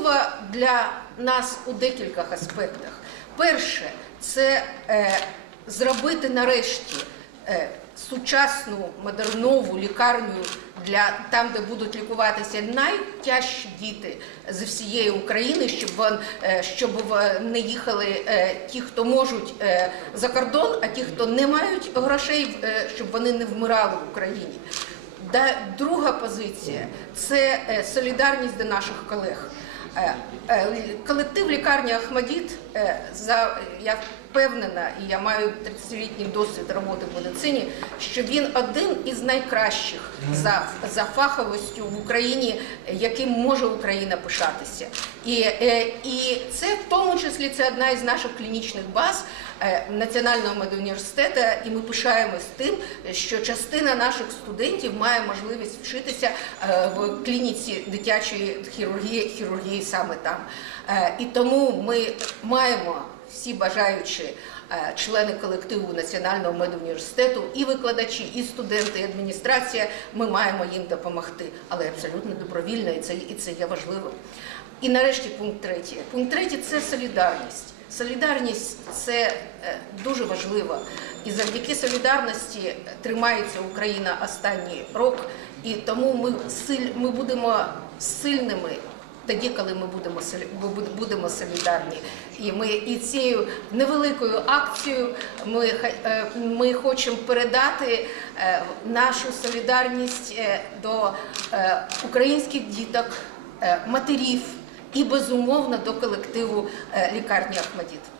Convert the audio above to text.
важлива для нас у декількох аспектах. Перше, це е, зробити нарешті е, сучасну модернову лікарню для там, де будуть лікуватися найтяжчі діти з всієї України, щоб е, щоб не їхали е, ті, хто можуть е, за кордон, а ті, хто не мають грошей, е, щоб вони не вмирали в Україні. Друга позиція це е, солідарність до наших колег. Е, е, Колектив лікарні Ахмадіт е, я впевнена, і я маю 30-літній досвід роботи в медицині, що він один із найкращих за, за фаховістю в Україні, яким може Україна пишатися. І, і це в тому числі це одна із наших клінічних баз е, Національного медуніверситету, і ми пишаємось тим, що частина наших студентів має можливість вчитися е, в клініці дитячої хірургії, хірургії саме там. Е, І тому ми маємо всі бажаючі е, члени колективу Національного медуніверситету, і викладачі, і студенти, і адміністрація. Ми маємо їм допомогти, але абсолютно добровільно, і це, і це є важливим. І нарешті пункт третій. Пункт третій це солідарність. Солідарність це е, дуже важливо. І завдяки солідарності тримається Україна останній рок. І тому ми ми будемо сильними тоді, коли ми будемо ми будемо солідарні. І ми і цією невеликою акцією ми, е, ми хочемо передати е, нашу солідарність е, до українських діток, матерів і безумовно до колективу лікарні Ахмадіт.